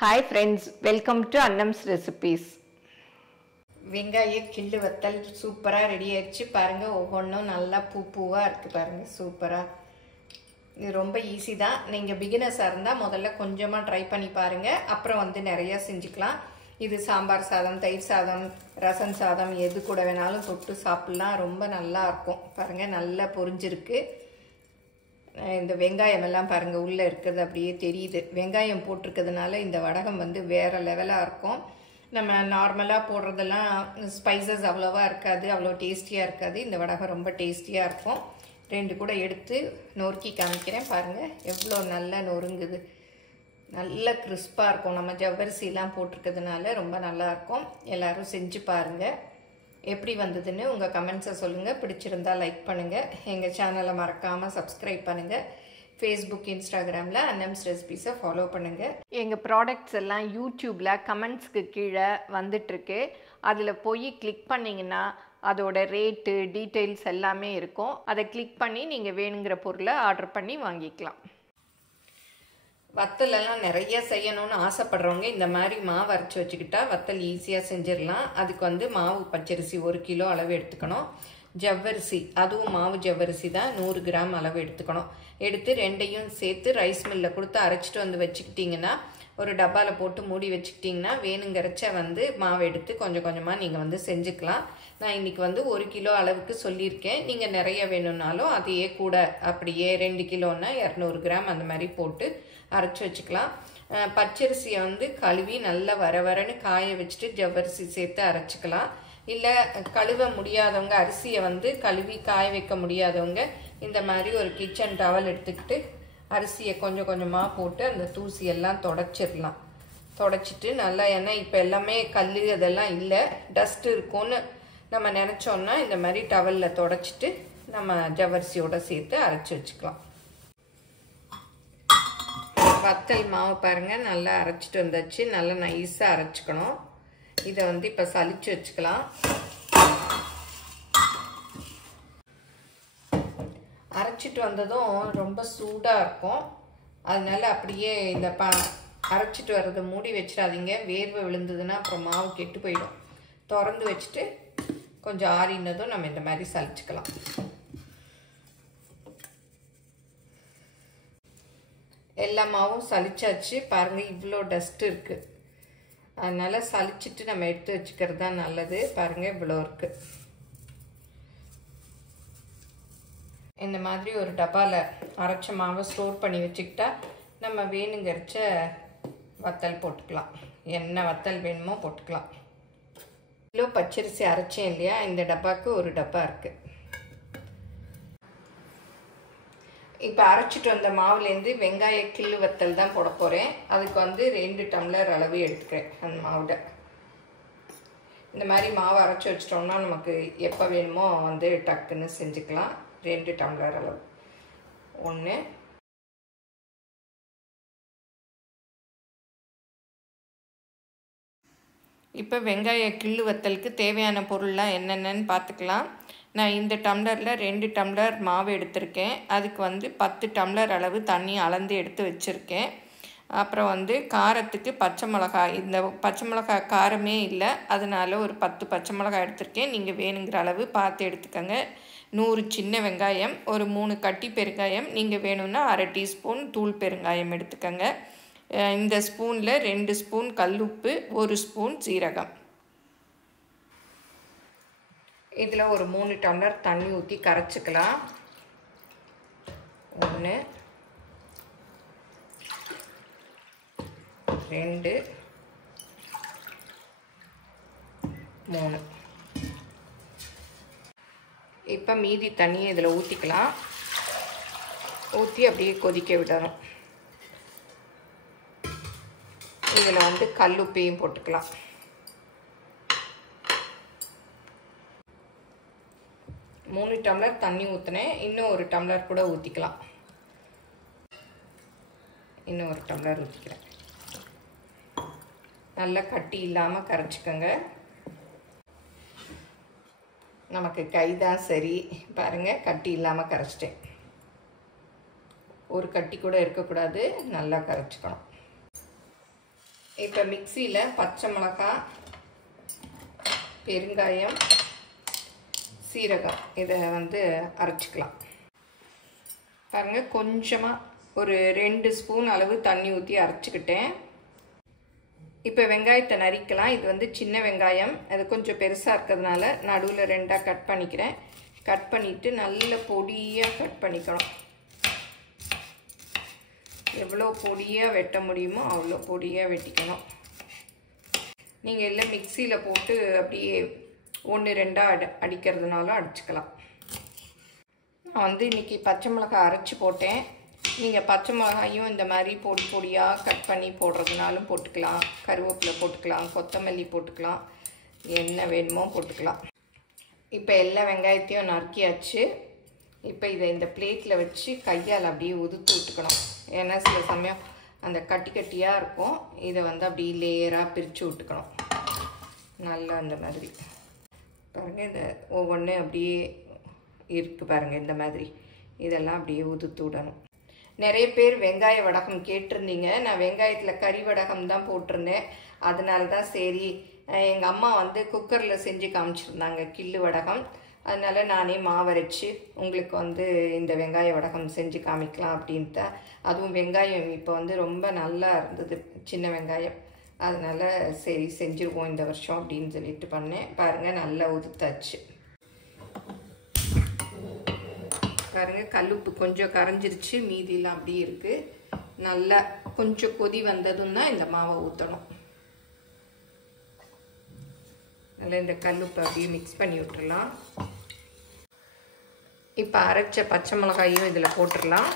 Hi friends, welcome to Annam's Recipes. வெங்காய கிள்ளு வத்தல் சூப்பரா ரெடி ஆயிடுச்சு பாருங்க. ஒவ்வொன்றும் நல்லா பூவா இருக்கு பாருங்க. சூப்பரா. இது ரொம்ப ஈஸி தான். நீங்க பிகினர்ஸா இருந்தா முதல்ல கொஞ்சமா ட்ரை பண்ணி பாருங்க. அப்புறம் வந்து நிறைய செஞ்சுக்கலாம். இது சாம்பார் சாதம், தயிர் சாதம், ரசம் சாதம் எது கூட வேணாலும் தொட்டு சாப்பிடலாம். ரொம்ப நல்லா இருக்கும். பாருங்க நல்லா பொரிஞ்சிருக்கு. இந்த வெங்காயம் எல்லாம் பாருங்க உள்ள இருக்குது அப்படியே தெரியுது. வெங்காயம் போட்டிருக்கிறதுனால இந்த வடகம் வந்து வேற லெவலா இருக்கும். நம்ம நார்மலா போடுறதெல்லாம் ஸ்பைசஸ் அவ்வளோவா இருக்காது, அவ்வளோ டேஸ்டியா இருக்காது. இந்த வடகம் ரொம்ப டேஸ்டியா இருக்கும். ரெண்டு கூட எடுத்து நொறுக்கி காமிக்கிறேன் பாருங்க. எவ்வளோ நல்லா நொறுங்குது. நல்ல கிறிஸ்பா இருக்கும். நம்ம ஜவ்வரிசிலாம் போட்டிருக்கிறதுனால ரொம்ப நல்லா இருக்கும். எல்லாரும் செஞ்சு பாருங்க. எப்படி வந்ததுன்னு உங்கள் கமெண்ட்ஸை சொல்லுங்கள். பிடிச்சிருந்தா லைக் பண்ணுங்கள். எங்கள் சேனலை மறக்காமல் சப்ஸ்கிரைப் பண்ணுங்கள். ஃபேஸ்புக், இன்ஸ்டாகிராமில் அன்னம்ஸ் ரெசிபீஸை ஃபாலோ பண்ணுங்கள். எங்கள் ப்ராடக்ட்ஸ் எல்லாம் யூடியூப்பில் கமெண்ட்ஸ்க்கு கீழே வந்துட்டுருக்கு. அதில் போய் கிளிக் பண்ணிங்கன்னா அதோட ரேட்டு, டீட்டெயில்ஸ் எல்லாமே இருக்கும். அதை கிளிக் பண்ணி நீங்கள் வேணுங்கிற பொருளை ஆர்டர் பண்ணி வாங்கிக்கலாம். வத்தலெல்லாம் நிறைய செய்யணும்னு ஆசைப்படுறவங்க இந்த மாதிரி மாவு அரைச்சி வச்சுக்கிட்டா வத்தல் ஈஸியாக செஞ்சிடலாம். அதுக்கு வந்து மாவு பச்சரிசி 1 கிலோ அளவு எடுத்துக்கணும். ஜவ்வரிசி, அதுவும் மாவு ஜவ்வரிசி தான், 100 கிராம் அளவு எடுத்துக்கணும். எடுத்து ரெண்டையும் சேர்த்து ரைஸ் மில்லில் கொடுத்து அரைச்சிட்டு வந்து வச்சுக்கிட்டிங்கன்னா, ஒரு டப்பாவில் போட்டு மூடி வச்சுக்கிட்டிங்கன்னா வேணுங்கிறச்ச வந்து மாவு எடுத்து கொஞ்சம் கொஞ்சமாக நீங்கள் வந்து செஞ்சுக்கலாம். நான் இன்றைக்கி வந்து 1 கிலோ அளவுக்கு சொல்லியிருக்கேன். நீங்கள் நிறைய வேணும்னாலும் அதையே கூட அப்படியே 2 கிலோன்னா 200 கிராம் அந்த மாதிரி போட்டு அரைச்சி வச்சுக்கலாம். பச்சரிசியை வந்து கழுவி நல்லா வரன்னு காய வச்சுட்டு ஜவ்வரிசி சேர்த்து அரைச்சிக்கலாம். இல்லை கழுவ முடியாதவங்க, அரிசியை வந்து கழுவி காய வைக்க முடியாதவங்க இந்த மாதிரி ஒரு கிச்சன் டவல் எடுத்துக்கிட்டு அரிசியை கொஞ்சம் கொஞ்சமாக போட்டு அந்த தூசியெல்லாம் தொடச்சிடலாம். தொடச்சிட்டு நல்லா, ஏன்னா இப்போ எல்லாமே கல் அதெல்லாம் இல்லை, டஸ்ட் இருக்கும்னு நம்ம நினச்சோன்னா இந்த மாதிரி டவலில் தொடச்சிட்டு நம்ம ஜவ்வரிசியோடு சேர்த்து அரைச்சி வச்சுக்கலாம். வத்தல் மாவு பாருங்கள் நல்லா அரைச்சிட்டு வந்தாச்சு. நல்லா நைஸாக அரைச்சிக்கணும். இதை வந்து இப்போ சலிச்சு வச்சுக்கலாம். அரைச்சிட்டு வந்ததும் ரொம்ப சூடாக இருக்கும். அதனால அப்படியே இந்த அரைச்சிட்டு வர்றதை மூடி வச்சிடாதீங்க. வேர்வை விழுந்ததுன்னா அப்புறம் மாவு கெட்டு போயிடும். திறந்து வச்சுட்டு கொஞ்சம் ஆறினதும் நம்ம இந்த மாதிரி சலிச்சுக்கலாம். எல்லா மாவும் சலிச்சாச்சு பாருங்க. இவ்வளோ டஸ்ட் இருக்கு. அதனால சலிச்சிட்டு நம்ம எடுத்து வச்சுக்கிறது தான் நல்லது. பாருங்க இவ்வளோ இருக்கு. இந்த மாதிரி ஒரு டப்பாவில் அரைச்ச மாவை ஸ்டோர் பண்ணி வச்சுக்கிட்டா நம்ம வேணுங்கிறச்ச வத்தல் போட்டுக்கலாம். என்ன வத்தல் வேணுமோ போட்டுக்கலாம். கிலோ பச்சரிசி அரைச்சேன் இல்லையா, இந்த டப்பாவுக்கு ஒரு டப்பா இருக்கு. இப்போ அரைச்சிட்டு வந்த மாவுலேருந்து வெங்காய கிள்ளு வத்தல் தான் போட போகிறேன். அதுக்கு வந்து 2 டம்ளர் அளவு எடுத்துக்கிறேன். அந்த மாவோட இந்த மாதிரி மாவு அரைச்சி வச்சிட்டோம்னா நமக்கு எப்போ வேணுமோ வந்து டக்குன்னு செஞ்சுக்கலாம். 2 டம்ளர் அளவு. 1 இப்போ வெங்காய கிள்ளு வத்தலுக்கு தேவையான பொருள்லாம் என்னென்னு பார்த்துக்கலாம். நான் இந்த டம்ளரில் 2 டம்ளர் மாவு எடுத்திருக்கேன். அதுக்கு வந்து 10 டம்ளர் அளவு தண்ணி அளந்து எடுத்து வச்சுருக்கேன். அப்புறம் வந்து காரத்துக்கு பச்சை மிளகாய், இந்த பச்சை மிளகாய் காரமே இல்லை, அதனால் ஒரு 10 பச்சை மிளகாய் எடுத்திருக்கேன். நீங்கள் வேணுங்கிற அளவு பார்த்து எடுத்துக்கோங்க. 100 சின்ன வெங்காயம், ஒரு 3 கட்டி பெருங்காயம், நீங்கள் வேணும்னா அரை டீஸ்பூன் தூள் பெருங்காயம் எடுத்துக்கோங்க. இந்த ஸ்பூனில் 2 ஸ்பூன் கல்லுப்பு, 1 ஸ்பூன் சீரகம். இதில் ஒரு 3 டம்ளர் தண்ணி ஊற்றி கரைச்சிக்கலாம். 1 2 3. இப்போ மீதி தண்ணியை இதில் ஊற்றிக்கலாம். ஊற்றி அப்படியே கொதிக்க விடணும். இதில் வந்து கல்லுப்பையும் போட்டுக்கலாம். மூணு டம்ளர் தண்ணி ஊற்றினேன். இன்னும் 1 டம்ளர் கூட ஊற்றிக்கலாம். இன்னும் 1 டம்ளர் ஊற்றிக்கிறேன். நல்லா கட்டி இல்லாமல் கரைச்சிக்கோங்க. நமக்கு கைதான் சரி. பாருங்கள், கட்டி இல்லாமல் கரைச்சிட்டேன். ஒரு கட்டி கூட இருக்கக்கூடாது. நல்லா கரைச்சிக்கணும். இப்போ மிக்சியில் பச்சை மிளகாய், பெருங்காயம், சீரகம் இதை வந்து அரைச்சிக்கலாம். பாருங்கள், கொஞ்சமாக ஒரு 2 ஸ்பூன் அளவு தண்ணி ஊற்றி அரைச்சிக்கிட்டேன். இப்போ வெங்காயத்தை நறுக்கலாம். இது வந்து சின்ன வெங்காயம், அது கொஞ்சம் பெருசாக இருக்கிறதுனால நடுவில் 2ஆக கட் பண்ணிக்கிறேன். கட் பண்ணிவிட்டு நல்ல பொடியாக கட் பண்ணிக்கணும். எவ்வளோ பொடியாக வெட்ட முடியுமோ அவ்வளோ பொடியாக வெட்டிக்கணும். நீங்கள் எல்லாம் மிக்சியில் போட்டு அப்படியே 1-2 அடிக்கிறதுனால அடிச்சுக்கலாம். நான் வந்து இன்றைக்கி பச்சை மிளகாய் அரைச்சி போட்டேன். நீங்கள் பச்சை மிளகாயும் இந்த மாதிரி பொடி பொடியாக கட் பண்ணி போடுறதுனாலும் போட்டுக்கலாம். கருவேப்பிலை போட்டுக்கலாம், கொத்தமல்லி போட்டுக்கலாம், என்ன வேணுமோ போட்டுக்கலாம். இப்போ எல்லா வெங்காயத்தையும் நறுக்கியாச்சு. இப்போ இதை இந்த பிளேட்டில் வச்சு கையால் அப்படியே உதுத்து விட்டுக்கணும். ஏன்னா சில சமயம் அந்த கட்டி கட்டியாக இருக்கும். இதை வந்து அப்படியே லேயராக பிரித்து விட்டுக்கணும். நல்லா அந்த மாதிரி பாருங்கள், இந்த ஒவ்வொன்று அப்படியே இருக்குது பாருங்கள். இந்த மாதிரி இதெல்லாம் அப்படியே உதுத்து விடணும். நிறைய பேர் வெங்காய வடகம் கேட்டிருந்தீங்க. நான் வெங்காயத்தில் கறி வடகம் தான் போட்டிருந்தேன். அதனால தான் சரி, எங்கள் அம்மா வந்து குக்கரில் செஞ்சு காமிச்சிருந்தாங்க கிள்ளு வடகம். அதனால் நானே மாவரைச்சி உங்களுக்கு வந்து இந்த வெங்காய வடகம் செஞ்சு காமிக்கலாம் அப்படின்ட்டு. அதுவும் வெங்காயம் இப்போ வந்து ரொம்ப நல்லா இருந்தது, சின்ன வெங்காயம். அதனால் சரி செஞ்சுருவோம் இந்த வருஷம் அப்படின்னு சொல்லிட்டு பண்ணேன். பாருங்கள், நல்லா உதுத்தாச்சு. பாருங்கள், கல்லுப்பு கொஞ்சம் கரைஞ்சிருச்சு, மீதியெல்லாம் அப்படியே இருக்குது. நல்லா கொஞ்சம் கொதி வந்ததும் தான் இந்த மாவை ஊற்றணும். நல்லா இந்த கல்லுப்பு அப்படியே மிக்ஸ் பண்ணி விட்டுடலாம். இப்போ அரைச்ச பச்சை மிளகாயும் இதில் போட்டுடலாம்.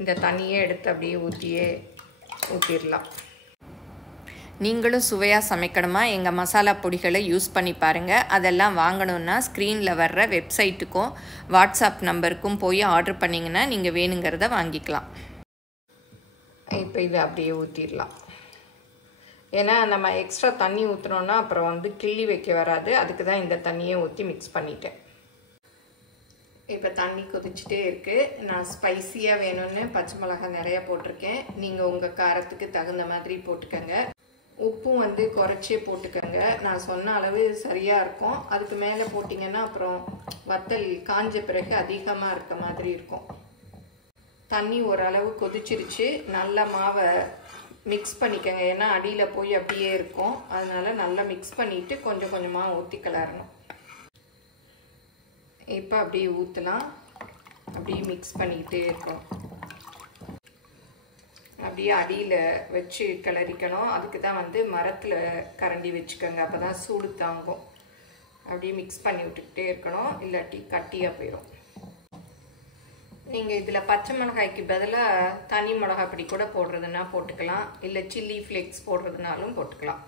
இந்த தண்ணியை எடுத்து அப்படியே ஊற்றிடலாம். நீங்களும் சுவையாக சமைக்கணுமா? எங்கள் மசாலா பொடிகளை யூஸ் பண்ணி பாருங்கள். அதெல்லாம் வாங்கணுன்னா ஸ்க்ரீனில் வர்ற வெப்சைட்டுக்கும் வாட்ஸ்அப் நம்பருக்கும் போய் ஆர்டர் பண்ணிங்கன்னா நீங்கள் வேணுங்கிறத வாங்கிக்கலாம். இப்போ இதை அப்படியே ஊற்றிடலாம். ஏன்னா நம்ம எக்ஸ்ட்ரா தண்ணி ஊற்றினோன்னா அப்புறம் வந்து கிள்ளி வைக்க வராது. அதுக்கு தான் இந்த தண்ணியை ஊற்றி மிக்ஸ் பண்ணிட்டேன். இப்போ தண்ணி கொதிச்சுட்டே இருக்குது. நான் ஸ்பைஸியாக வேணும்னு பச்சை மிளகாய் நிறையா போட்டிருக்கேன். நீங்கள் உங்கள் காரத்துக்கு தகுந்த மாதிரி போட்டுக்கோங்க. உப்பும் வந்து குறைச்சே போட்டுக்கோங்க. நான் சொன்ன அளவு சரியாக இருக்கும். அதுக்கு மேலே போட்டிங்கன்னா அப்புறம் வத்தல் காஞ்ச பிறகு அதிகமாக இருக்க மாதிரி இருக்கும். தண்ணி ஓரளவு கொதிச்சிருச்சு. நல்லா மாவை மிக்ஸ் பண்ணிக்கோங்க. ஏன்னா அடியில் போய் அப்படியே இருக்கும். அதனால் நல்லா மிக்ஸ் பண்ணிவிட்டு கொஞ்சம் கொஞ்சமாக ஊற்றி கிளறணும். இப்போ அப்படியே ஊற்றலாம். அப்படியே மிக்ஸ் பண்ணிக்கிட்டே இருக்கணும். அப்படியே அடியில் வச்சு கிளறிக்கணும். அதுக்கு தான் வந்து மரத்தில் கரண்டி வச்சுக்கோங்க. அப்போ தான் சூடு தாங்கும். அப்படியே மிக்ஸ் பண்ணி விட்டுக்கிட்டே இருக்கணும், இல்லாட்டி கட்டியாக போயிடும். நீங்கள் இதில் பச்சை மிளகாய்க்கு பதிலாக தனி மிளகாய் பொடி கூட போடுறதுன்னா போட்டுக்கலாம், இல்லை சில்லி ஃப்ளேக்ஸ் போடுறதுனாலும் போட்டுக்கலாம்.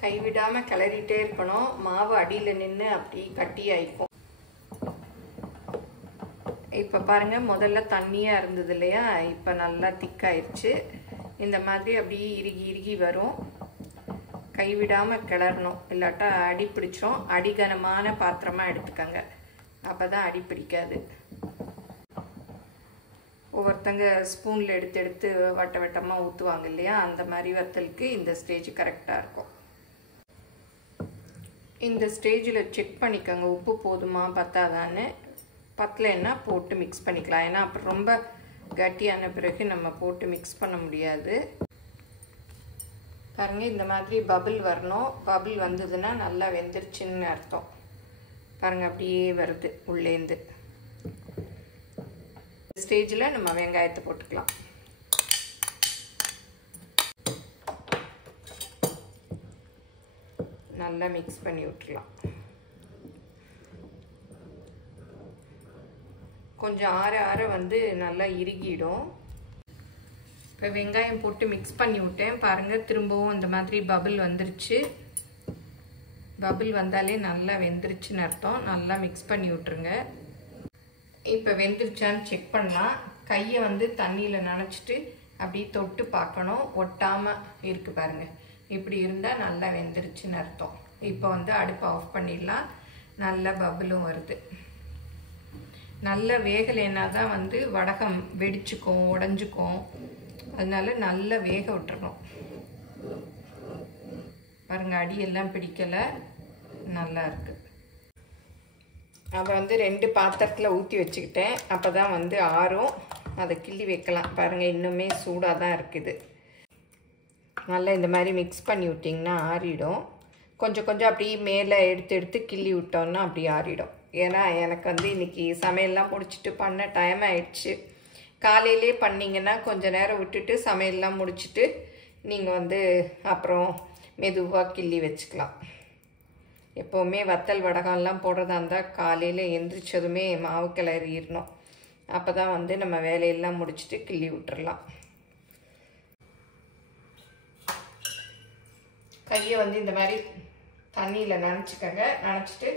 கைவிடாமல் கிளறிட்டே இருக்கணும். மாவு அடியில் நின்று அப்படி கட்டி ஆயிக்கும். இப்போ பாருங்கள், முதல்ல தண்ணியாக இருந்தது இல்லையா, இப்போ நல்லா திக்காயிடுச்சு. இந்த மாதிரி அப்படியே இறுகி இறுகி வரும். கைவிடாமல் கிளறணும், இல்லாட்டா அடி பிடிச்சிரும். அடிகனமான பாத்திரமாக எடுத்துக்கோங்க, அப்போ தான் அடி பிடிக்காது. ஒவ்வொருத்தங்க ஸ்பூனில் எடுத்து எடுத்து வட்ட வட்டமாக ஊற்றுவாங்க இல்லையா, அந்த மாதிரி வத்தலுக்கு இந்த ஸ்டேஜ் கரெக்டாக இருக்கும். இந்த ஸ்டேஜில் செக் பண்ணிக்கோங்க உப்பு போதுமா பத்தாதான்னு. பத்தலைன்னா போட்டு மிக்ஸ் பண்ணிக்கலாம். ஏன்னா அப்புறம் ரொம்ப கட்டியான பிறகு நம்ம போட்டு மிக்ஸ் பண்ண முடியாது. பாருங்கள், இந்த மாதிரி பபிள் வரணும். பபிள் வந்ததுன்னா நல்லா வெந்துருச்சுன்னு அர்த்தம். பாருங்கள், அப்படியே வருது உள்ளேந்து. ஸ்டேஜில் நம்ம வெங்காயத்தை போட்டுக்கலாம். நல்லா மிக்ஸ் பண்ணி விட்டுலாம். கொஞ்சம் ஆற ஆற வந்து நல்லா இறுகிடும். இப்போ வெங்காயம் போட்டு மிக்ஸ் பண்ணி விட்டேன். பாருங்கள், திரும்பவும் இந்த மாதிரி பபிள் வந்துருச்சு. பபிள் வந்தாலே நல்லா வெந்துருச்சுன்னு அர்த்தம். நல்லா மிக்ஸ் பண்ணி விட்டுருங்க. இப்போ வெந்துருச்சான்னு செக் பண்ணலாம். கையை வந்து தண்ணியில் நனைச்சிட்டு அப்படியே தொட்டு பார்க்கணும், ஒட்டாமல் இருக்குது பாருங்கள். இப்படி இருந்தால் நல்லா வெந்துருச்சுன்னு அர்த்தம். இப்போ வந்து அடுப்பை ஆஃப் பண்ணிடலாம். நல்லா பபிளும் வருது. நல்ல வேகலைன்னா தான் வந்து வடகம் வெடிச்சுக்கும், உடஞ்சிக்கும். அதனால நல்லா வேக விட்டுறணும். பாருங்க, அடியெல்லாம் பிடிக்கலை, நல்லா இருக்குது. அதை வந்து 2 பாத்திரத்தில் ஊற்றி வச்சுக்கிட்டேன். அப்போ தான் வந்து ஆறும், அதை கிள்ளி வைக்கலாம். பாருங்கள், இன்னுமே சூடாக தான் இருக்குது. நல்லா இந்த மாதிரி மிக்ஸ் பண்ணி விட்டிங்கன்னா ஆறிடும். கொஞ்சம் கொஞ்சம் அப்படியே மேலே எடுத்து கிள்ளி விட்டோன்னா அப்படி ஆறிடும். ஏன்னா எனக்கு வந்து இன்றைக்கி சமையல்லாம் முடிச்சுட்டு பண்ண டைம் ஆயிடுச்சு. காலையிலே பண்ணிங்கன்னா கொஞ்சம் நேரம் விட்டுட்டு சமையல்லாம் முடிச்சுட்டு நீங்கள் வந்து அப்புறம் மெதுவாக கிள்ளி வச்சுக்கலாம். எப்போவுமே வத்தல் வடகம்லாம் போடுறதா இருந்தால் காலையில் எந்திரிச்சதுமே மாவு கிளறிடணும். அப்போ தான் வந்து நம்ம வேலையெல்லாம் முடிச்சுட்டு கிள்ளி விட்டுறலாம். கையை வந்து இந்த மாதிரி தண்ணியில் நனைச்சிக்கங்க. நனைச்சிட்டு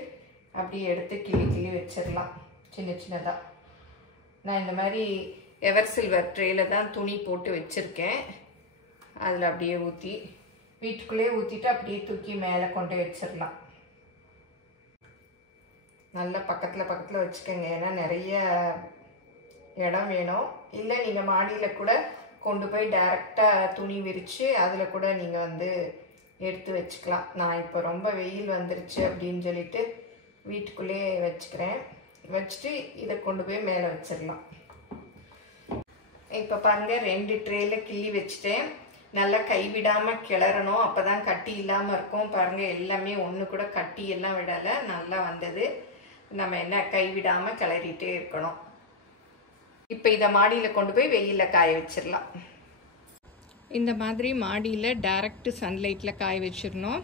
அப்படியே எடுத்து கிள்ளி வச்சிடலாம் சின்ன சின்னதாக. நான் இந்த மாதிரி எவர் சில்வர் ட்ரேயில் தான் துணி போட்டு வச்சுருக்கேன். அதில் அப்படியே ஊற்றி வீட்டுக்குள்ளே ஊற்றிட்டு அப்படியே தூக்கி மேலே கொண்டு வச்சிடலாம். நல்லா பக்கத்தில் வச்சுக்கோங்க. ஏன்னா நிறைய இடம் வேணும். இல்லை நீங்கள் மாடியில் கூட கொண்டு போய் டைரெக்டாக துணி விரித்து அதில் கூட நீங்கள் வந்து எடுத்து வச்சுக்கலாம். நான் இப்போ ரொம்ப வெயில் வந்துருச்சு அப்படின்னு சொல்லிட்டு வீட்டுக்குள்ளே வச்சுக்கிறேன். வச்சுட்டு இதை கொண்டு போய் மேலே வச்சிடலாம். இப்போ பாருங்கள், 2 ட்ரேயில் கிள்ளி வச்சுட்டேன். நல்லா கைவிடாமல் கிளறணும். அப்போ தான் கட்டி இல்லாமல் இருக்கும். பாருங்கள், எல்லாமே ஒன்று கூட கட்டி எல்லாம் விடலை, நல்லா வந்தது. நம்ம என்ன கைவிடாமல் கிளறிட்டே இருக்கணும். இப்போ இதை மாடியில் கொண்டு போய் வெயிலில் காய வச்சிடலாம். இந்த மாதிரி மாடியில் டைரக்ட் சன்லைட்டில் காய வச்சிடணும்.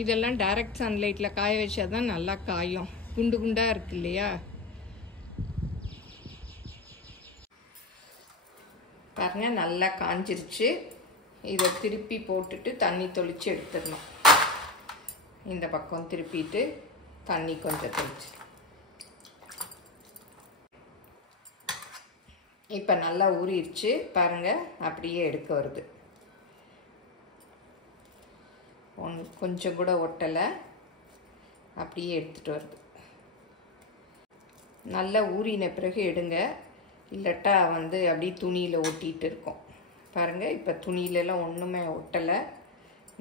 இதெல்லாம் டைரக்ட் சன்லைட்டில் காய வச்சா தான் நல்லா காயும். குண்டு குண்டாக இருக்கு இல்லையா? பாருங்கள், நல்லா காஞ்சிருச்சு. இதை திருப்பி போட்டுட்டு தண்ணி தொளிச்சு எடுத்துடணும். இந்த பக்கம் திருப்பிட்டு தண்ணி கொஞ்சம் தொளிச்சு. இப்போ நல்லா ஊறிடுச்சு பாருங்கள். அப்படியே எடுக்க வருது. கொஞ்சம் கூட ஒட்டலை, அப்படியே எடுத்துகிட்டு வருது. நல்லா ஊறின பிறகு எடுங்க, இல்லட்டா வந்து அப்படியே துணியில் ஒட்டிகிட்டு இருக்கும். பாருங்கள், இப்போ துணியிலலாம் ஒன்றுமே ஒட்டலை,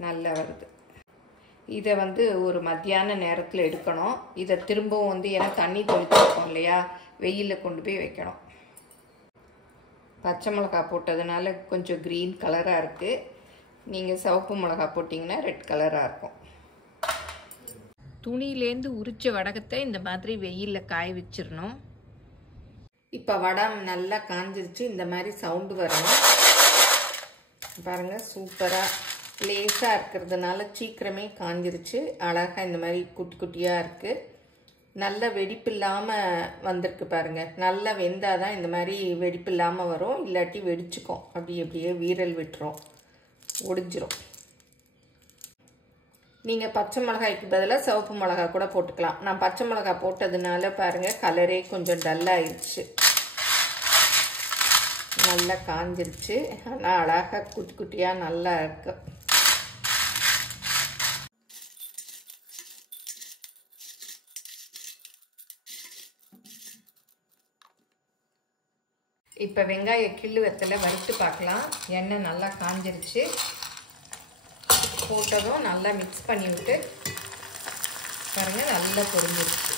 நல்லா வருது. இதை வந்து ஒரு மத்தியான நேரத்தில் எடுக்கணும். இதை திரும்பவும் வந்து ஏன்னா தண்ணி தொளிச்சிருக்கோம் இல்லையா, வெயிலில் கொண்டு போய் வைக்கணும். பச்சை மிளகா போட்டதுனால கொஞ்சம் க்ரீன் கலராக இருக்குது. நீங்கள் சிவப்பு மிளகா போட்டிங்கன்னா ரெட் கலராக இருக்கும். துணியிலேருந்து உரிச்ச வடகத்தை இந்த மாதிரி வெயிலில் காய வச்சிடணும். இப்போ வடம் நல்லா காஞ்சிருச்சு. இந்த மாதிரி சவுண்டு வரணும். பாருங்கள், சூப்பராக லேஸாக இருக்கிறதுனால சீக்கிரமே காஞ்சிருச்சு. அழகாக இந்த மாதிரி குட்டி குட்டியாக இருக்குது. நல்ல வெடிப்பு இல்லாமல் வந்திருக்கு பாருங்கள். நல்லா வெந்தால் தான் இந்த மாதிரி வெடிப்பு இல்லாமல் வரும். இல்லாட்டி வெடிச்சுக்கும், அப்படியே வீரல் விட்டுரும், ஒடிஞ்சிரும். நீங்கள் பச்சை மிளகாய்க்கு பதிலாக சிவப்பு மிளகாய் கூட போட்டுக்கலாம். நான் பச்சை மிளகாய் போட்டதுனால பாருங்கள் கலரே கொஞ்சம் டல்லாகிடுச்சு. நல்லா காஞ்சிருச்சு. ஆனால் அழகாக குட்டி குட்டியாக நல்லா இருக்கு. இப்போ வெங்காய கிள்ளு வத்தலை வறுத்து பார்க்கலாம். எண்ணெய் நல்லா காஞ்சிருச்சு. போட்டதும் நல்லா மிக்ஸ் பண்ணி விட்டு பாருங்கள், நல்லா பொரிஞ்சிருச்சு.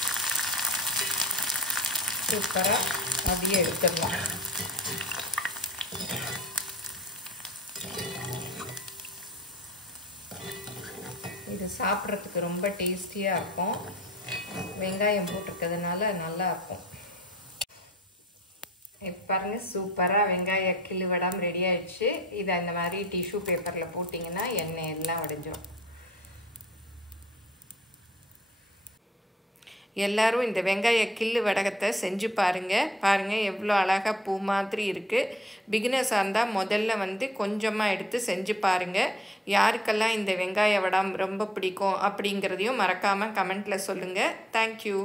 சூப்பராக அப்படியே எடுத்துடலாம். இது சாப்பிட்றதுக்கு ரொம்ப டேஸ்டியாக இருக்கும். வெங்காயம் போட்டிருக்கிறதுனால நல்லா இருக்கும். பாருங்கள், சூப்பராக வெங்காய கிள்ளு வடம் ரெடி ஆயிடுச்சு. இதை இந்த மாதிரி டிஷ்யூ பேப்பரில் போட்டிங்கன்னா எண்ணெய் எல்லாம் வடிஞ்சிடும். எல்லோரும் இந்த வெங்காய கிள்ளு வடகத்தை செஞ்சு பாருங்கள் எவ்வளோ அழகாக பூ மாதிரி இருக்குது. பிகினர்ஸாக இருந்தால் முதல்ல வந்து கொஞ்சமாக எடுத்து செஞ்சு பாருங்கள். யாருக்கெல்லாம் இந்த வெங்காய வடம் ரொம்ப பிடிக்கும் அப்படிங்கிறதையும் மறக்காமல் கமெண்ட்டில் சொல்லுங்கள். தேங்க்யூ.